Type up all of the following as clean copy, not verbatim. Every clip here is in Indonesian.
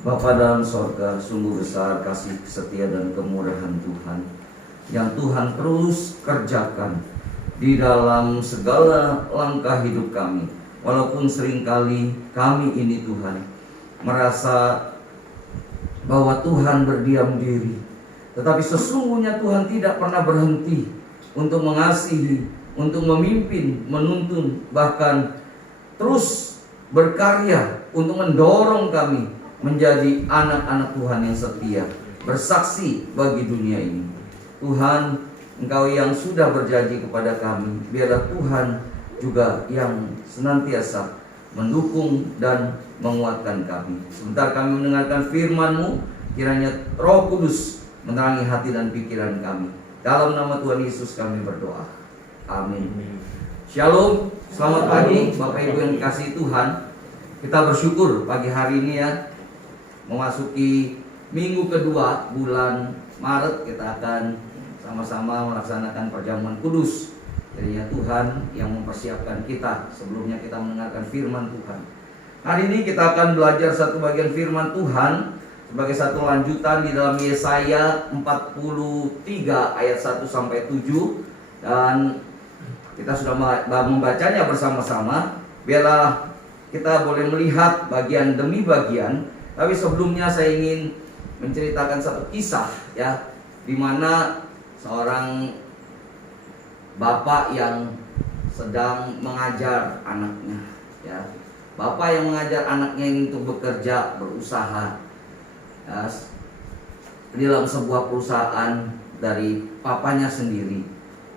Bapa dalam sorga, sungguh besar kasih setia dan kemurahan Tuhan yang Tuhan terus kerjakan di dalam segala langkah hidup kami. Walaupun seringkali kami ini Tuhan merasa bahwa Tuhan berdiam diri, tetapi sesungguhnya Tuhan tidak pernah berhenti untuk mengasihi, untuk memimpin, menuntun, bahkan terus berkarya untuk mendorong kami menjadi anak-anak Tuhan yang setia, bersaksi bagi dunia ini. Tuhan, Engkau yang sudah berjanji kepada kami, biarlah Tuhan juga yang senantiasa mendukung dan menguatkan kami. Sebentar kami mendengarkan firman-Mu, kiranya Roh Kudus menerangi hati dan pikiran kami. Dalam nama Tuhan Yesus kami berdoa. Amin. Shalom, selamat pagi Bapak Ibu yang dikasihi Tuhan. Kita bersyukur pagi hari ini ya, memasuki minggu kedua bulan Maret, kita akan sama-sama melaksanakan perjamuan kudus. Jadinya Tuhan yang mempersiapkan kita. Sebelumnya kita mendengarkan firman Tuhan. Hari ini kita akan belajar satu bagian firman Tuhan sebagai satu lanjutan di dalam Yesaya 43 ayat 1 sampai 7, dan kita sudah membacanya bersama-sama. Biarlah kita boleh melihat bagian demi bagian. Tapi sebelumnya saya ingin menceritakan satu kisah ya, di mana seorang bapak yang sedang mengajar anaknya ya. Bapak yang mengajar anaknya ini untuk bekerja, berusaha ya, di dalam sebuah perusahaan dari papanya sendiri.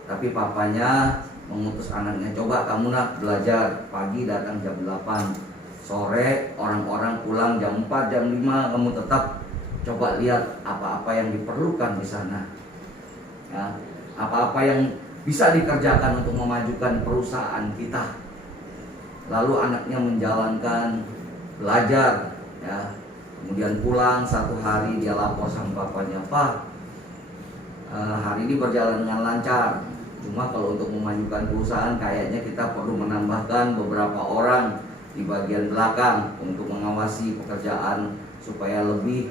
Tapi papanya mengutus anaknya, coba kamu nak belajar, pagi datang jam 8, sore orang-orang pulang jam 4, jam 5, kamu tetap coba lihat apa-apa yang diperlukan di sana ya, apa-apa yang bisa dikerjakan untuk memajukan perusahaan kita. Lalu anaknya menjalankan, belajar ya, kemudian pulang satu hari dia lapor sama papanya, Pak, hari ini berjalan dengan lancar, cuma kalau untuk memajukan perusahaan kayaknya kita perlu menambahkan beberapa orang di bagian belakang untuk mengawasi pekerjaan supaya lebih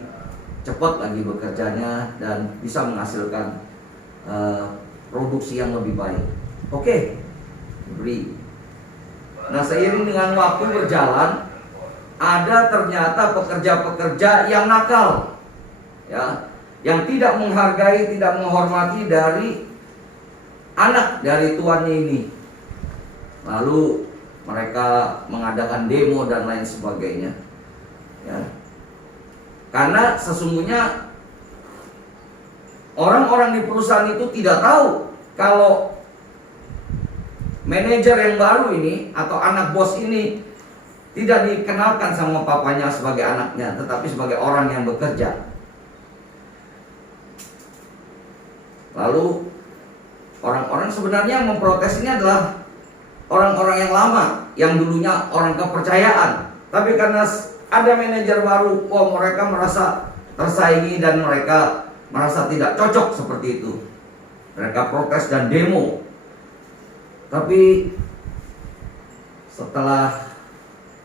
cepat lagi bekerjanya dan bisa menghasilkan produksi yang lebih baik. Oke, diberi. Nah, seiring dengan waktu berjalan, ada ternyata pekerja-pekerja yang nakal ya, yang tidak menghargai, tidak menghormati dari anak dari tuannya ini. Lalu mereka mengadakan demo dan lain sebagainya ya. Karena sesungguhnya orang-orang di perusahaan itu tidak tahu kalau manajer yang baru ini atau anak bos ini tidak dikenalkan sama papanya sebagai anaknya, tetapi sebagai orang yang bekerja. Lalu orang-orang sebenarnya memprotes ini adalah orang-orang yang lama, yang dulunya orang kepercayaan. Tapi karena ada manajer baru, mereka merasa tersaingi dan mereka merasa tidak cocok seperti itu. Mereka protes dan demo. Tapi setelah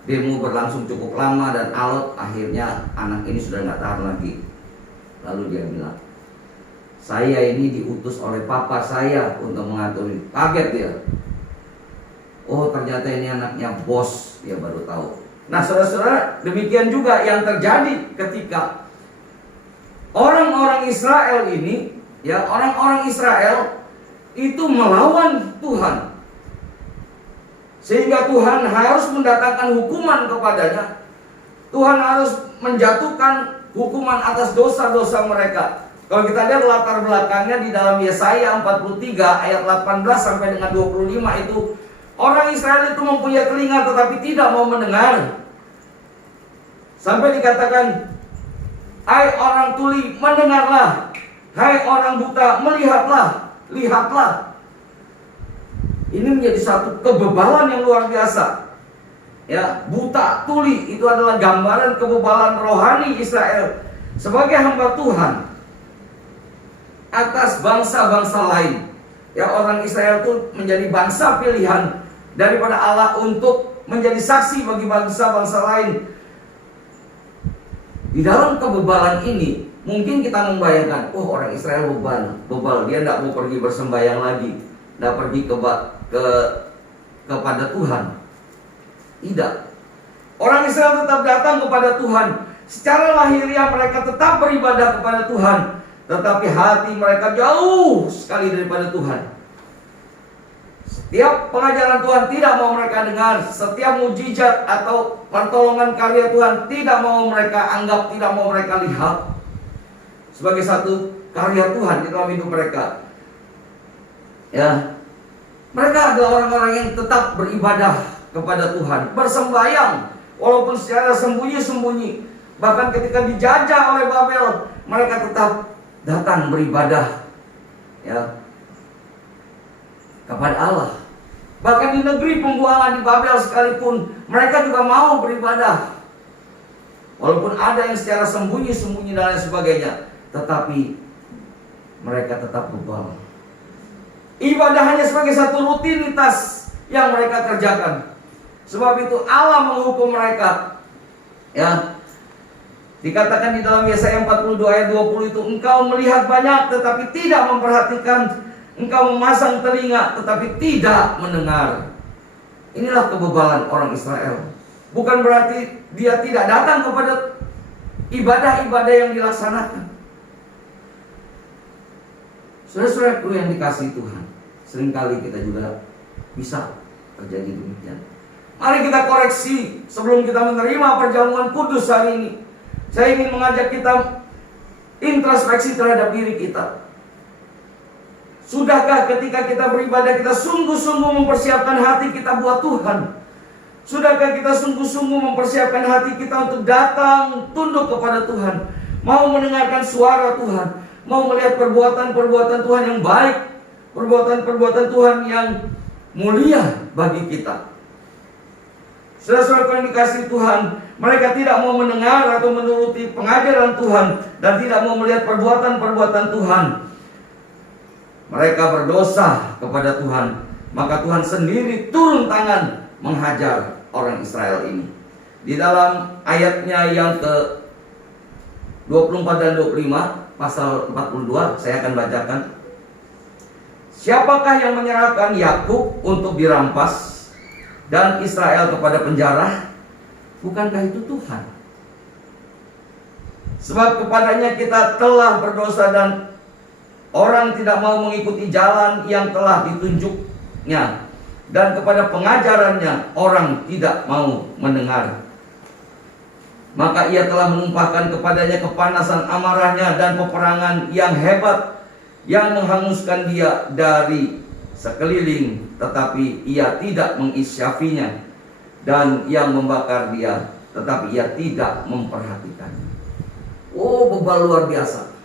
demo berlangsung cukup lama dan alot, akhirnya anak ini sudah nggak tahan lagi. Lalu dia bilang, saya ini diutus oleh papa saya untuk mengatur. Kaget dia. Oh, ternyata ini anaknya bos, dia baru tahu. Nah, saudara-saudara, demikian juga yang terjadi ketika orang-orang Israel ini, ya, orang-orang Israel itu melawan Tuhan, sehingga Tuhan harus mendatangkan hukuman kepadanya. Tuhan harus menjatuhkan hukuman atas dosa-dosa mereka. Kalau kita lihat latar belakangnya di dalam Yesaya 43 ayat 18 sampai dengan 25 itu, orang Israel itu mempunyai telinga tetapi tidak mau mendengar. Sampai dikatakan, hai orang tuli, mendengarlah. Hai orang buta, melihatlah. Lihatlah. Ini menjadi satu kebebalan yang luar biasa. Ya, buta, tuli itu adalah gambaran kebebalan rohani Israel sebagai hamba Tuhan atas bangsa-bangsa lain. Ya, orang Israel itu menjadi bangsa pilihan daripada Allah untuk menjadi saksi bagi bangsa-bangsa lain Di dalam kebebalan ini mungkin kita membayangkan, oh orang Israel bebal, dia tidak mau pergi bersembayang lagi, tidak pergi kepada Tuhan. Tidak. Orang Israel tetap datang kepada Tuhan. Secara lahiriah mereka tetap beribadah kepada Tuhan, tetapi hati mereka jauh sekali daripada Tuhan. Setiap pengajaran Tuhan tidak mau mereka dengar. Setiap mujizat atau pertolongan karya Tuhan tidak mau mereka anggap, tidak mau mereka lihat sebagai satu karya Tuhan di dalam hidup mereka. Ya, mereka adalah orang-orang yang tetap beribadah kepada Tuhan, bersembayang walaupun secara sembunyi-sembunyi. Bahkan ketika dijajah oleh Babel, mereka tetap datang beribadah, ya, kepada Allah. Bahkan di negeri pembuangan di Babel sekalipun, mereka juga mau beribadah. Walaupun ada yang secara sembunyi-sembunyi dan lain sebagainya, tetapi mereka tetap bebal. Ibadah hanya sebagai satu rutinitas yang mereka kerjakan. Sebab itu Allah menghukum mereka. Ya, dikatakan di dalam Yesaya 42 ayat 20 itu, engkau melihat banyak tetapi tidak memperhatikan. Engkau memasang telinga tetapi tidak mendengar. Inilah kebebalan orang Israel. Bukan berarti dia tidak datang kepada ibadah-ibadah yang dilaksanakan. Saudara-saudaraku yang dikasihi Tuhan, seringkali kita juga bisa terjadi demikian. Mari kita koreksi sebelum kita menerima perjamuan kudus hari ini. Saya ingin mengajak kita introspeksi terhadap diri kita. Sudahkah ketika kita beribadah kita sungguh-sungguh mempersiapkan hati kita buat Tuhan? Sudahkah kita sungguh-sungguh mempersiapkan hati kita untuk datang tunduk kepada Tuhan, mau mendengarkan suara Tuhan, mau melihat perbuatan-perbuatan Tuhan yang baik, perbuatan-perbuatan Tuhan yang mulia bagi kita? Saudara-saudara yang dikasihi Tuhan, mereka tidak mau mendengar atau menuruti pengajaran Tuhan dan tidak mau melihat perbuatan-perbuatan Tuhan. Mereka berdosa kepada Tuhan, maka Tuhan sendiri turun tangan menghajar orang Israel ini. Di dalam ayatnya yang ke 24 dan 25 pasal 42, saya akan bacakan. Siapakah yang menyerahkan Yakub untuk dirampas dan Israel kepada penjara? Bukankah itu Tuhan? Sebab kepadanya kita telah berdosa dan orang tidak mau mengikuti jalan yang telah ditunjuknya, dan kepada pengajarannya orang tidak mau mendengar. Maka ia telah menumpahkan kepadanya kepanasan amarahnya dan peperangan yang hebat, yang menghanguskan dia dari sekeliling, tetapi ia tidak mengisyafinya, dan yang membakar dia, tetapi ia tidak memperhatikannya. Oh, bebal luar biasa.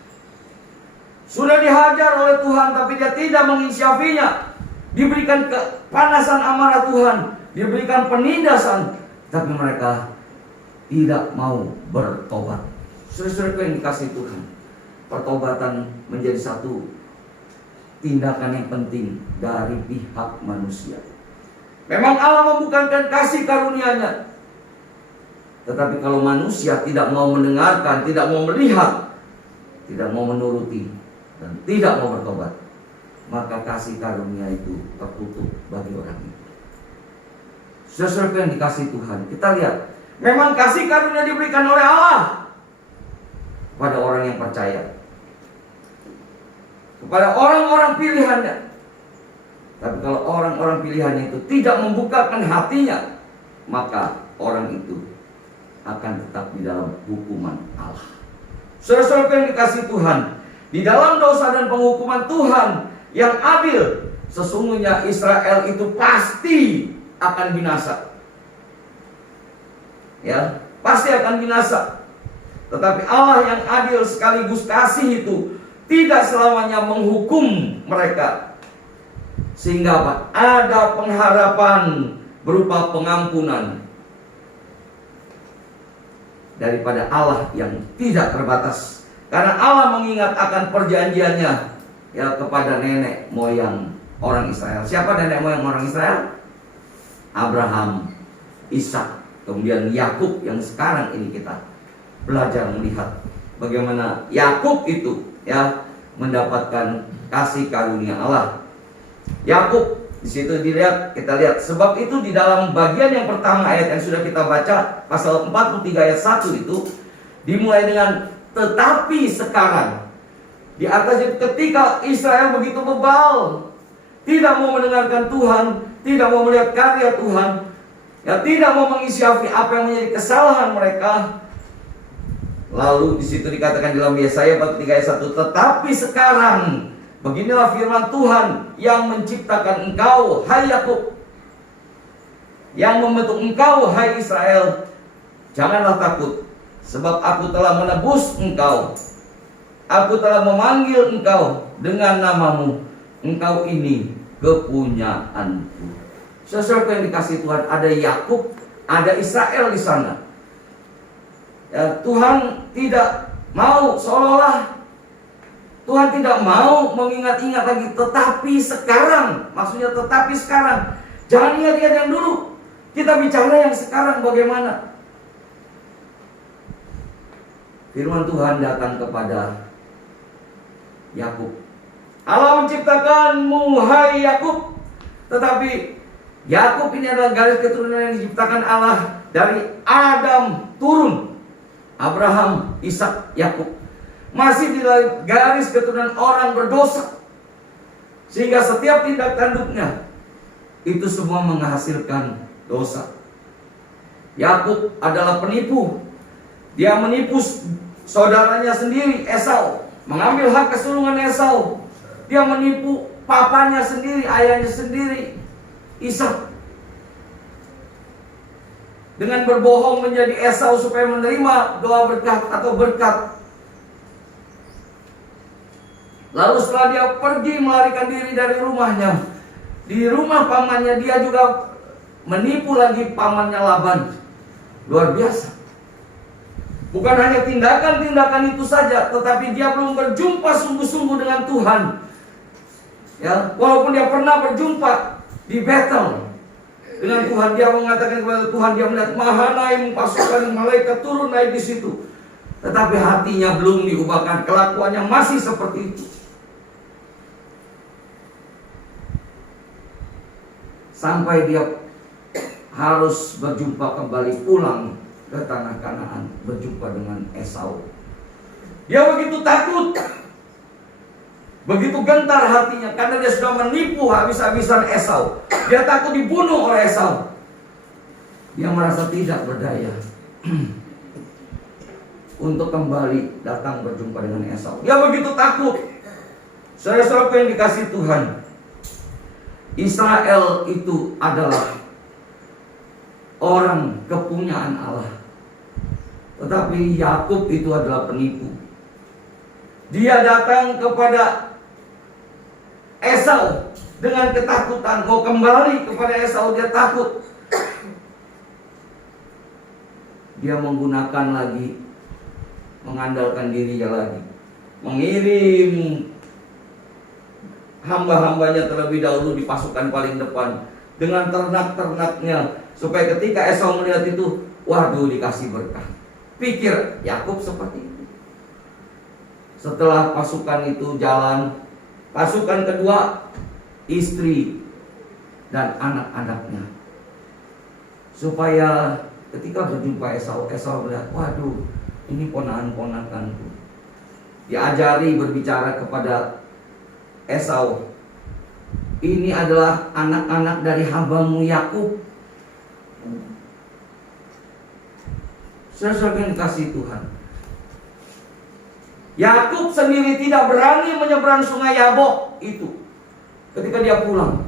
Sudah dihajar oleh Tuhan, tapi dia tidak menginsyafinya. Diberikan kepanasan amarah Tuhan, diberikan penindasan, tapi mereka tidak mau bertobat. Saudara-saudara yang dikasihi Tuhan, pertobatan menjadi satu tindakan yang penting dari pihak manusia. Memang Allah membukakan kasih karunia-Nya, tetapi kalau manusia tidak mau mendengarkan, tidak mau melihat, tidak mau menuruti, dan tidak mau bertobat, maka kasih karunia itu tertutup bagi orang itu. Sesuatu yang dikasihi Tuhan, kita lihat, memang kasih karunia diberikan oleh Allah kepada orang yang percaya, kepada orang-orang pilihannya. Tapi kalau orang-orang pilihannya itu tidak membukakan hatinya, maka orang itu akan tetap di dalam hukuman Allah. Saudara-saudara yang dikasihi Tuhan, di dalam dosa dan penghukuman Tuhan yang adil, sesungguhnya Israel itu pasti akan binasa. Ya, pasti akan binasa. Tetapi Allah yang adil sekaligus kasih itu tidak selamanya menghukum mereka. Sehingga apa? Ada pengharapan berupa pengampunan daripada Allah yang tidak terbatas. Karena Allah mengingat akan perjanjiannya, ya, kepada nenek moyang orang Israel. Siapa nenek moyang orang Israel? Abraham, Ishak, kemudian Yakub yang sekarang ini kita belajar melihat bagaimana Yakub itu ya mendapatkan kasih karunia Allah. Yakub di situ kita lihat, sebab itu di dalam bagian yang pertama ayat yang sudah kita baca pasal 43 ayat 1 itu dimulai dengan tetapi sekarang. Di atas itu ketika Israel begitu bebal, tidak mau mendengarkan Tuhan, tidak mau melihat karya Tuhan, ya tidak mau mengisiafi apa yang menjadi kesalahan mereka. Lalu di situ dikatakan dalam Yesaya 43 ayat 1, tetapi sekarang beginilah firman Tuhan yang menciptakan engkau, hai Yakub, yang membentuk engkau, hai Israel. Janganlah takut, sebab aku telah menebus engkau. Aku telah memanggil engkau dengan namamu. Engkau ini kepunyaanku. Sesuatu yang dikasih Tuhan, ada Yakub, ada Israel di sana. Ya, Tuhan tidak mau seolah-olah Tuhan tidak mau mengingat-ingat lagi, tetapi sekarang, maksudnya tetapi sekarang. Jangan ingat-ingat yang dulu. Kita bicara yang sekarang bagaimana. Firman Tuhan datang kepada Yakub. Allah menciptakanmu, hai Yakub. Tetapi Yakub ini adalah garis keturunan yang diciptakan Allah dari Adam turun. Abraham, Ishak, Yakub. Masih di garis keturunan orang berdosa, sehingga setiap tindak tanduknya itu semua menghasilkan dosa. Yakub adalah penipu. Dia menipu saudaranya sendiri, Esau, mengambil hak kesulungan Esau. Dia menipu papanya sendiri, ayahnya sendiri, Ishak, dengan berbohong menjadi Esau supaya menerima doa berkat atau berkat. Lalu setelah dia pergi melarikan diri dari rumahnya, di rumah pamannya dia juga menipu lagi pamannya Laban. Luar biasa. Bukan hanya tindakan-tindakan itu saja, tetapi dia belum berjumpa sungguh-sungguh dengan Tuhan. Ya, walaupun dia pernah berjumpa di Betel dengan Tuhan, dia mengatakan kepada Tuhan, dia melihat Mahanaim, pasukan malaikat turun naik di situ. Tetapi hatinya belum diubahkan, kelakuannya masih seperti itu. Sampai dia harus berjumpa kembali pulang ke tanah Kanaan, berjumpa dengan Esau. Dia begitu takut, begitu gentar hatinya, karena dia sudah menipu habis-habisan Esau. Dia takut dibunuh oleh Esau. Dia merasa tidak berdaya untuk kembali datang berjumpa dengan Esau. Dia begitu takut. Saudara-saudaraku yang dikasihi Tuhan, Israel itu adalah orang kepunyaan Allah. Tetapi Yakub itu adalah penipu. Dia datang kepada Esau dengan ketakutan, mau kembali kepada Esau, dia takut. Dia menggunakan lagi, mengandalkan dirinya lagi, mengirim hamba-hambanya terlebih dahulu di pasukan paling depan dengan ternak-ternaknya, supaya ketika Esau melihat itu, waduh, dikasih berkah. Pikir Yakub seperti itu. Setelah pasukan itu jalan, pasukan kedua, istri dan anak-anaknya, supaya ketika berjumpa Esau, Esau melihat, waduh, ini ponakan-ponakanku. Diajari berbicara kepada Esau, ini adalah anak-anak dari hambamu Yakub. Saudara yang dikasihi Tuhan, Yakub sendiri tidak berani menyeberang sungai Yabok itu. Ketika dia pulang,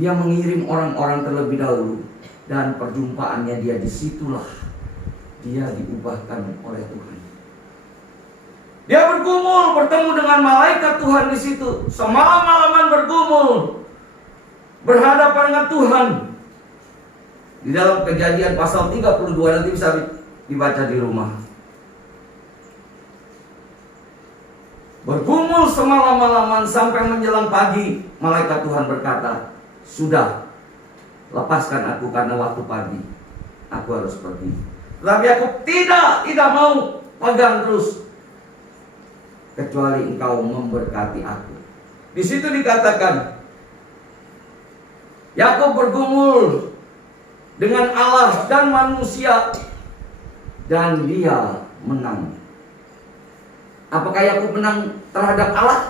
dia mengirim orang-orang terlebih dahulu, dan perjumpaannya dia disitulah dia diubahkan oleh Tuhan. Dia bergumul, bertemu dengan malaikat Tuhan di situ. Semalam-malaman bergumul, berhadapan dengan Tuhan. Di dalam Kejadian pasal 32, nanti bisa dibaca di rumah. Bergumul semalam-malaman sampai menjelang pagi. Malaikat Tuhan berkata, sudah, lepaskan aku karena waktu pagi. aku harus pergi. Tetapi aku tidak mau pegang terus, kecuali engkau memberkati aku. Di situ dikatakan, Yakub bergumul dengan Allah dan manusia, dan dia menang. Apakah Yakub menang terhadap Allah?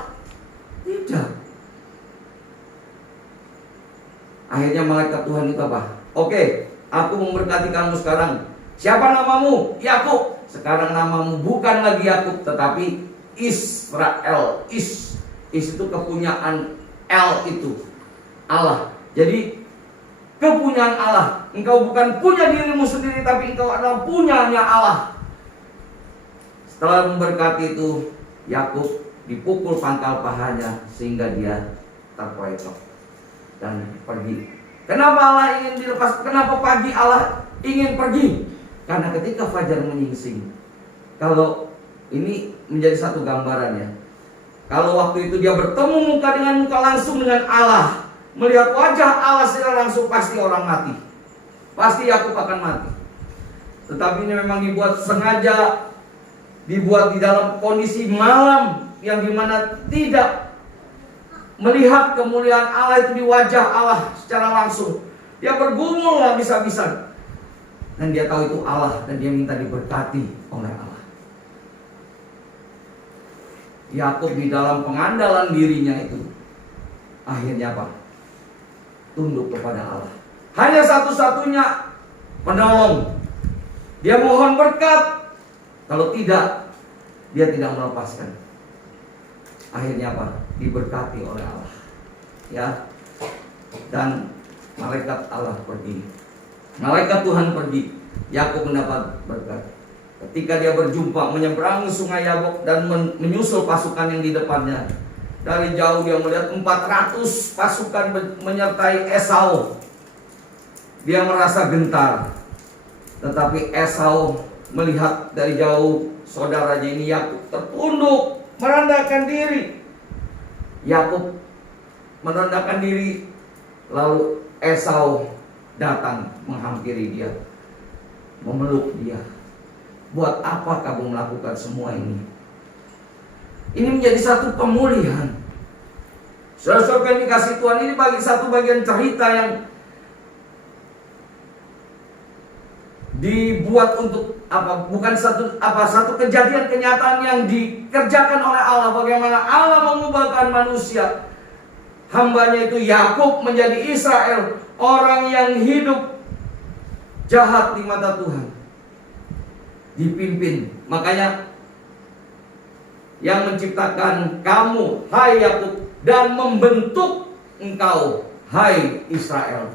Tidak. Akhirnya malaikat Tuhan itu apa? Oke, aku memberkati kamu sekarang. Siapa namamu? Yakub. Sekarang namamu bukan lagi Yakub, tetapi Israel. Is itu kepunyaan, El itu Allah. Jadi kepunyaan Allah. Engkau bukan punya dirimu sendiri, tapi engkau adalah punyanya Allah. Setelah memberkati itu, Yakub dipukul pangkal pahanya sehingga dia terpeletok dan pergi. Kenapa Allah ingin dilepas? Kenapa pagi Allah ingin pergi? Karena ketika fajar menyingsing, kalau ini menjadi satu gambaran ya. Kalau waktu itu dia bertemu muka dengan muka langsung dengan Allah, melihat wajah Allah secara langsung, pasti orang mati. Pasti Yakub akan mati. Tetapi ini memang dibuat sengaja, dibuat di dalam kondisi malam yang dimana tidak melihat kemuliaan Allah itu di wajah Allah secara langsung. Dia bergumul habis-habisan, dan dia tahu itu Allah, dan dia minta diberkati oleh Allah. Yakub di dalam pengandalan dirinya itu akhirnya apa? Tunduk kepada Allah. Hanya satu-satunya penolong. Dia mohon berkat. Kalau tidak, dia tidak melepaskan. Akhirnya apa? Diberkati oleh Allah. Ya. Dan malaikat Allah pergi. Malaikat Tuhan pergi. Yakub mendapat berkat. Ketika dia berjumpa, menyeberangi sungai Yabok dan menyusul pasukan yang di depannya. Dari jauh dia melihat 400 pasukan menyertai Esau. Dia merasa gentar. Tetapi Esau melihat dari jauh saudaranya ini, Yakub tertunduk, merendahkan diri. Yakub merendahkan diri, lalu Esau datang menghampiri dia, memeluk dia. Buat apa kamu melakukan semua ini? Ini menjadi satu pemulihan. Saudara-saudara yang dikasih Tuhan, ini bagi satu bagian cerita yang dibuat untuk apa? Bukan satu kejadian kenyataan yang dikerjakan oleh Allah. Bagaimana Allah mengubahkan manusia, hambanya itu Yakub menjadi Israel, orang yang hidup jahat di mata Tuhan, dipimpin. Makanya yang menciptakan kamu, hai Yakub, dan membentuk engkau, hai Israel.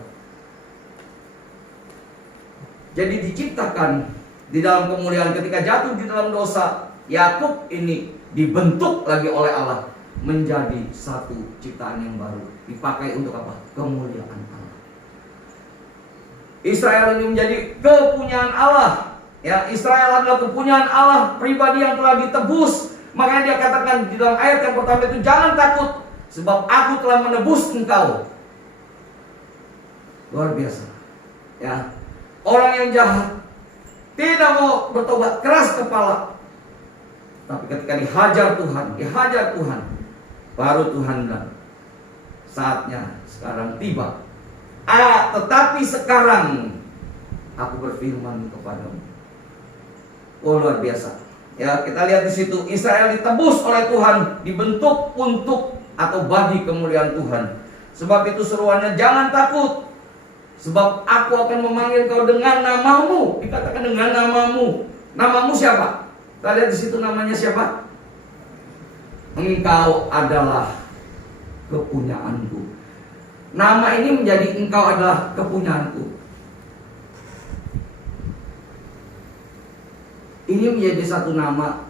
Jadi diciptakan di dalam kemuliaan. Ketika jatuh di dalam dosa, Yakub ini dibentuk lagi oleh Allah menjadi satu ciptaan yang baru, dipakai untuk apa? Kemuliaan Allah. Israel ini menjadi kepunyaan Allah. Ya, Israel adalah kepunyaan Allah, pribadi yang telah ditebus. Makanya dia katakan di dalam ayat yang pertama itu, jangan takut, sebab aku telah menebus engkau. Luar biasa. Ya, orang yang jahat tidak mau bertobat, keras kepala. Tapi ketika dihajar Tuhan, baru Tuhan bilang, saatnya sekarang tiba. Tetapi sekarang aku berfirman kepadamu. Oh, luar biasa. Ya, kita lihat di situ Israel ditebus oleh Tuhan, dibentuk untuk atau bagi kemuliaan Tuhan. Sebab itu seruannya, jangan takut, sebab aku akan memanggil kau dengan namamu. Dikatakan dengan namamu. Namamu siapa? Kita lihat di situ namanya siapa? Engkau adalah kepunyaanku. Nama ini menjadi engkau adalah kepunyaanku. Ini menjadi satu nama,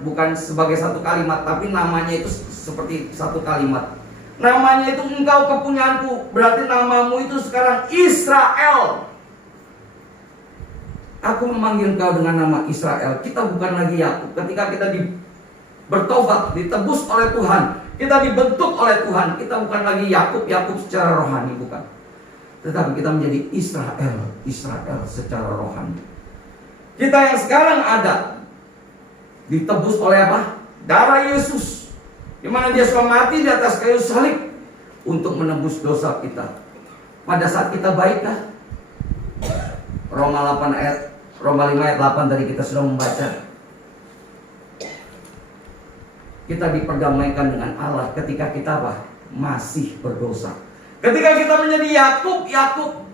bukan sebagai satu kalimat, tapi namanya itu seperti satu kalimat. Namanya itu engkau kepunyaanku, berarti namamu itu sekarang Israel. Aku memanggil engkau dengan nama Israel. Kita bukan lagi Yakub. Ketika kita bertobat, ditebus oleh Tuhan, kita dibentuk oleh Tuhan, kita bukan lagi Yakub secara rohani, bukan. tetapi kita menjadi Israel secara rohani. Kita yang sekarang ada ditebus oleh apa? Darah Yesus, di mana Dia sudah mati di atas kayu salib untuk menebus dosa kita. Pada saat kita baikkah? Roma 5 ayat 8 tadi kita sudah membaca. Kita diperdamaikan dengan Allah ketika kita apa? Masih berdosa. Ketika kita menjadi Yakub.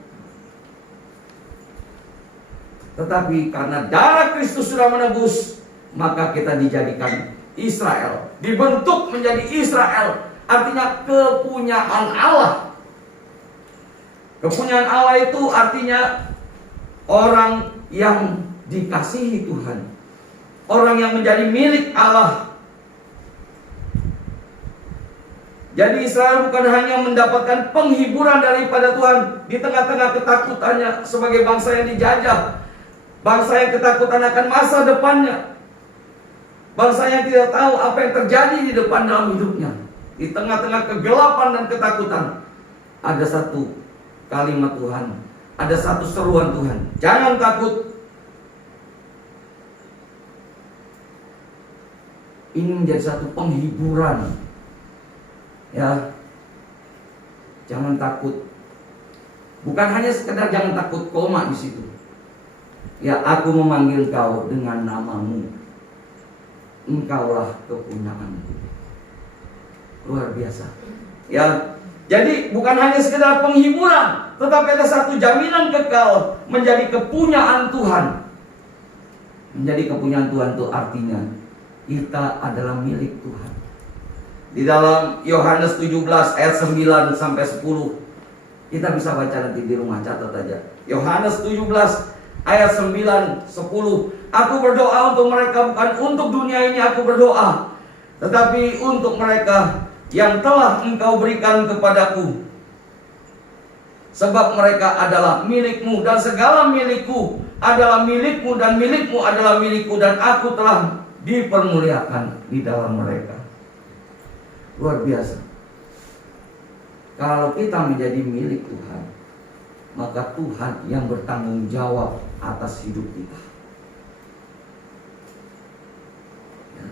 Tetapi karena darah Kristus sudah menebus, maka kita dijadikan Israel. Dibentuk menjadi Israel. Artinya kepunyaan Allah. Kepunyaan Allah itu artinya orang yang dikasihi Tuhan. Orang yang menjadi milik Allah. Jadi Israel bukan hanya mendapatkan penghiburan daripada Tuhan di tengah-tengah ketakutannya sebagai bangsa yang dijajah, bangsa yang ketakutan akan masa depannya, bangsa yang tidak tahu apa yang terjadi di depan dalam hidupnya. Di tengah-tengah kegelapan dan ketakutan, ada satu kalimat Tuhan, ada satu seruan Tuhan, jangan takut. Ini menjadi satu penghiburan. Ya, jangan takut. Bukan hanya sekedar jangan takut, koma di situ. Ya, aku memanggil kau dengan namamu. Engkaulah kepunyaanku. Luar biasa. Ya, jadi bukan hanya sekedar penghiburan, tetapi ada satu jaminan kekal menjadi kepunyaan Tuhan. Menjadi kepunyaan Tuhan itu artinya kita adalah milik Tuhan. Di dalam Yohanes 17 ayat 9 sampai 10. Kita bisa baca nanti di rumah, catat aja. Yohanes 17 ayat 9, 10. Aku berdoa untuk mereka, bukan untuk dunia ini aku berdoa, tetapi untuk mereka yang telah Engkau berikan kepadaku. Sebab mereka adalah milikmu dan segala milikku adalah milikmu dan milikmu adalah milikku, dan aku telah dipermuliakan di dalam mereka. Luar biasa. Kalau kita menjadi milik Tuhan, maka Tuhan yang bertanggung jawab atas hidup kita. Ya.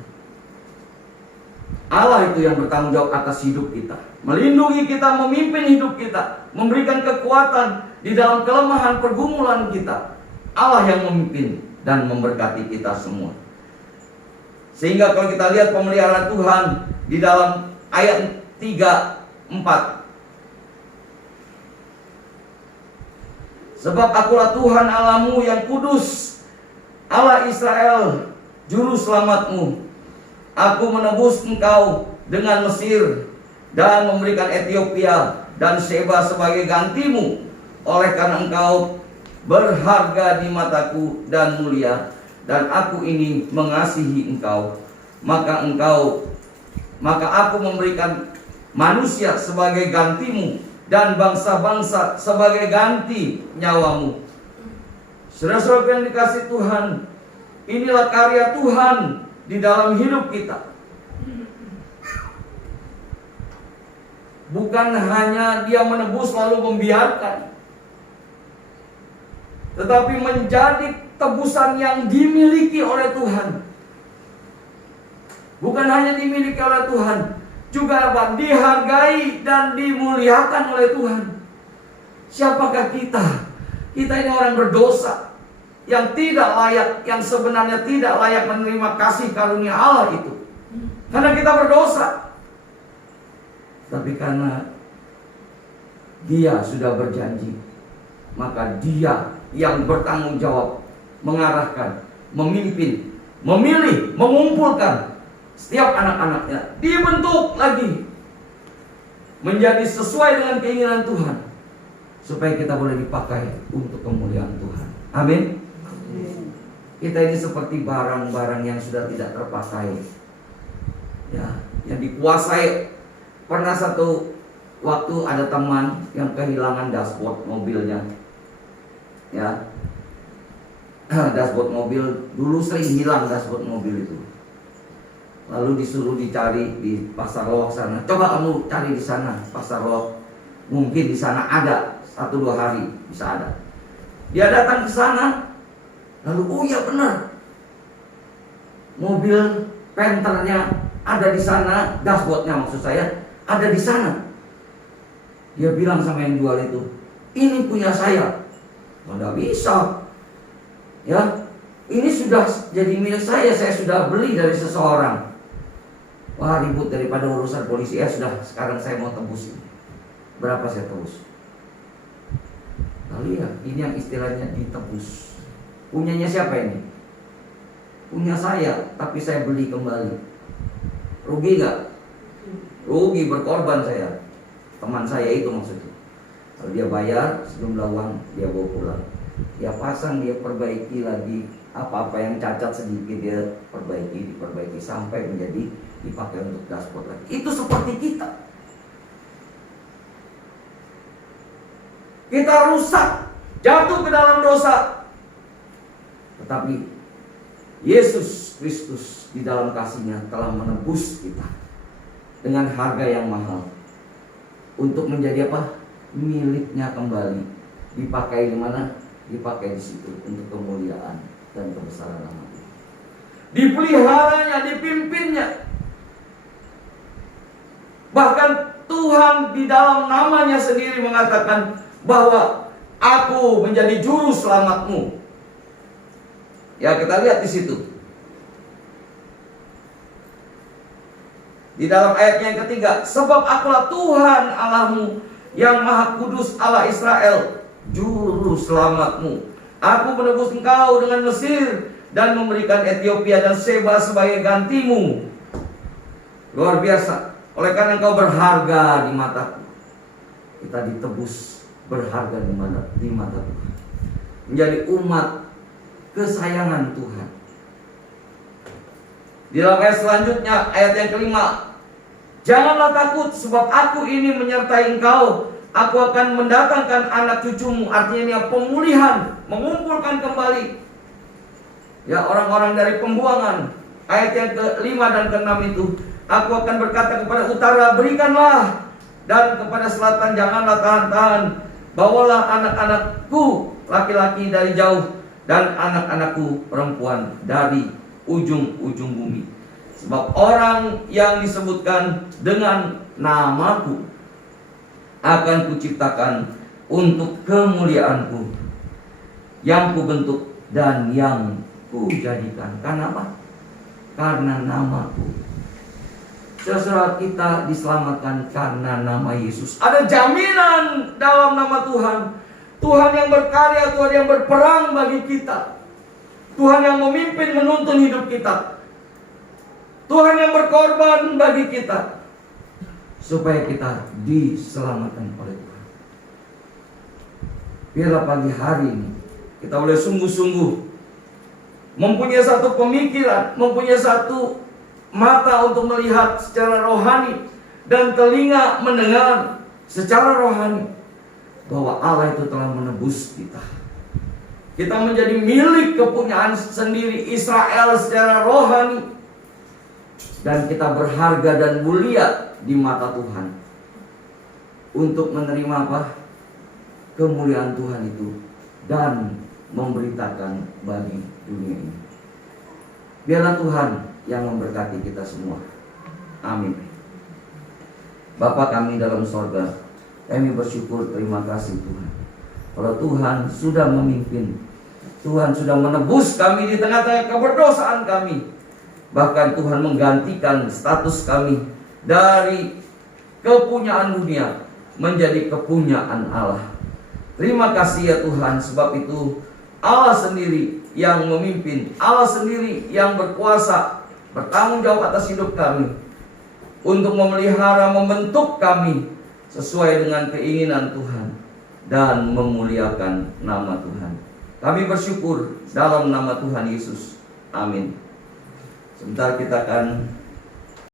Allah itu yang bertanggung jawab atas hidup kita, melindungi kita, memimpin hidup kita, memberikan kekuatan di dalam kelemahan pergumulan kita. Allah yang memimpin dan memberkati kita semua. Sehingga kalau kita lihat pemeliharaan Tuhan di dalam ayat 3-4. Sebab akulah Tuhan Allahmu yang kudus, Allah Israel, juru selamatmu. Aku menebus engkau dengan Mesir dan memberikan Ethiopia dan Sheba sebagai gantimu, oleh karena engkau berharga di mataku dan mulia, dan aku ini mengasihi engkau. Maka aku memberikan manusia sebagai gantimu dan bangsa-bangsa sebagai ganti nyawamu. Saudara-saudara yang dikasihi Tuhan, inilah karya Tuhan di dalam hidup kita. Bukan hanya Dia menebus lalu membiarkan, tetapi menjadi tebusan yang dimiliki oleh Tuhan. Bukan hanya dimiliki oleh Tuhan, juga apa? Dihargai dan dimuliakan oleh Tuhan. Siapakah kita? Kita ini orang berdosa yang tidak layak, yang sebenarnya tidak layak menerima kasih karunia Allah itu. Karena kita berdosa. Tapi karena Dia sudah berjanji, maka Dia yang bertanggung jawab mengarahkan, memimpin, memilih, mengumpulkan setiap anak-anaknya, dibentuk lagi menjadi sesuai dengan keinginan Tuhan, supaya kita boleh dipakai untuk kemuliaan Tuhan. Amin. Kita ini seperti barang-barang yang sudah tidak terpakai, ya, yang dikuasai. Pernah satu waktu ada teman yang kehilangan dashboard mobilnya, ya. Dashboard mobil dulu sering hilang, dashboard mobil itu. Lalu disuruh dicari di Pasar Lok sana. Coba kamu cari di sana, Pasar Lok. Mungkin di sana ada 1-2 hari bisa ada. Dia datang ke sana, lalu oh ya benar, mobil Panthernya ada di sana, dashboardnya maksud saya ada di sana. Dia bilang sama yang jual itu, ini punya saya. Nggak bisa, ya ini sudah jadi milik saya sudah beli dari seseorang. Wah, ribut daripada urusan polisi. Sudah, sekarang saya mau tebus ini. Berapa saya tebus? Lalu ya, ini yang istilahnya ditebus. Punyanya siapa ini? Punya saya, tapi saya beli kembali. Rugi gak? Rugi, berkorban saya. Teman saya itu maksudnya. Kalau dia bayar sejumlah uang, dia bawa pulang. Dia pasang, dia perbaiki lagi. Apa-apa yang cacat sedikit dia diperbaiki sampai menjadi dipakai untuk dashboard lagi. Itu seperti kita. Kita rusak, jatuh ke dalam dosa. Tetapi Yesus Kristus di dalam kasih-Nya telah menebus kita dengan harga yang mahal untuk menjadi apa? Miliknya kembali. Dipakai di mana? Dipakai di situ untuk kemuliaan dan kebesaran nama Dia. Dipeliharanya, dipimpinnya. Bahkan Tuhan di dalam namanya sendiri mengatakan bahwa aku menjadi juru selamatmu. Ya, kita lihat di situ. Di dalam ayat yang ketiga, sebab akulah Tuhan Allahmu yang Maha Kudus, Allah Israel, juru selamatmu. Aku menebus engkau dengan Mesir dan memberikan Ethiopia dan Seba sebagai gantimu. Luar biasa. Oleh karena engkau berharga di mataku, kita ditebus berharga di mata Tuhan, menjadi umat kesayangan Tuhan. Di dalam ayat selanjutnya, ayat yang kelima, janganlah takut, sebab aku ini menyertai engkau. Aku akan mendatangkan anak cucumu. Artinya ini pemulihan, mengumpulkan kembali ya orang-orang dari pembuangan. Ayat yang kelima dan keenam itu, aku akan berkata kepada utara, berikanlah, dan kepada selatan, janganlah tahan-tahan. Bawalah anak-anakku laki-laki dari jauh, dan anak-anakku perempuan dari ujung-ujung bumi. Sebab orang yang disebutkan dengan namaku akan kuciptakan untuk kemuliaanku, yang kubentuk dan yang kujadikan. Karena apa? Karena namaku. Saudara, kita diselamatkan karena nama Yesus. Ada jaminan dalam nama Tuhan. Tuhan yang berkarya, Tuhan yang berperang bagi kita. Tuhan yang memimpin menuntun hidup kita. Tuhan yang berkorban bagi kita, supaya kita diselamatkan oleh Tuhan. Biarlah pagi hari ini kita boleh sungguh-sungguh mempunyai satu pemikiran, mempunyai satu mata untuk melihat secara rohani dan telinga mendengar secara rohani bahwa Allah itu telah menebus kita. Kita menjadi milik kepunyaan sendiri Israel secara rohani, dan kita berharga dan mulia di mata Tuhan untuk menerima apa? Kemuliaan Tuhan itu dan memberitakan bagi dunia ini. Biarlah Tuhan yang memberkati kita semua. Amin. Bapa kami dalam sorga, kami bersyukur, terima kasih Tuhan, kalau Tuhan sudah memimpin, Tuhan sudah menebus kami di tengah-tengah keberdosaan kami. Bahkan Tuhan menggantikan status kami dari kepunyaan dunia menjadi kepunyaan Allah. Terima kasih ya Tuhan, sebab itu Allah sendiri yang memimpin, Allah sendiri yang berkuasa, bertanggung jawab atas hidup kami, untuk memelihara, membentuk kami sesuai dengan keinginan Tuhan dan memuliakan nama Tuhan. Kami bersyukur dalam nama Tuhan Yesus. Amin. Sebentar kita akan